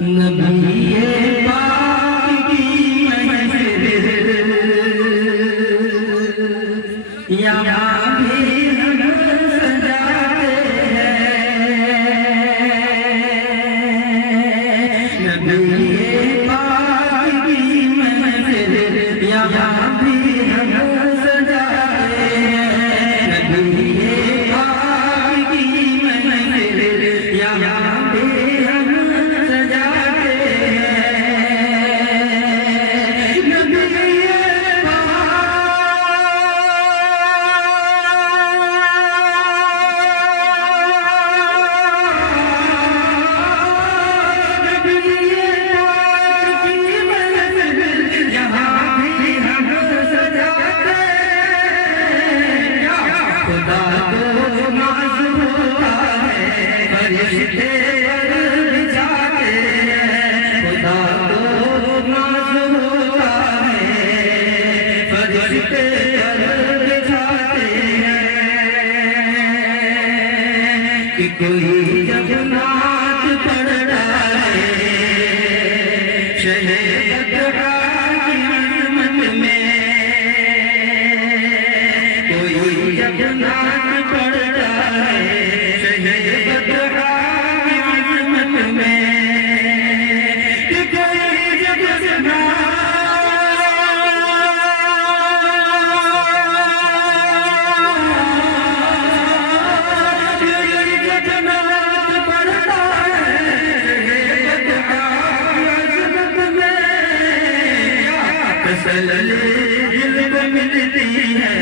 नबी पाक की महफिल यहाँ भी हम सजाते हैं। नबी पाक की महफिल यहाँ भी हम सजाते हैं। नबी पाक की महफिल यहाँ भी हम सजाते हैं। नबी फरिश्ते अर्ज़ जाते हैं, खुदा तो नाज़ होता है, फरिश्ते अर्ज़ जाते हैं कि कोई जब नात पढ़ रहा है शहे बदरा की अज़मत में, कोई जब नात पढ़ रहा है शहे बदरा दिल को मिलती है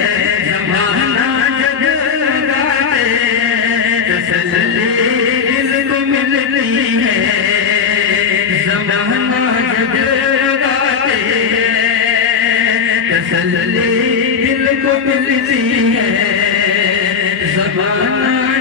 ज़माना जग लगाते, तसल्ली दिल को मिलती है ज़माना जग लगाते, तसल्ली दिल को मिलती है ज़माना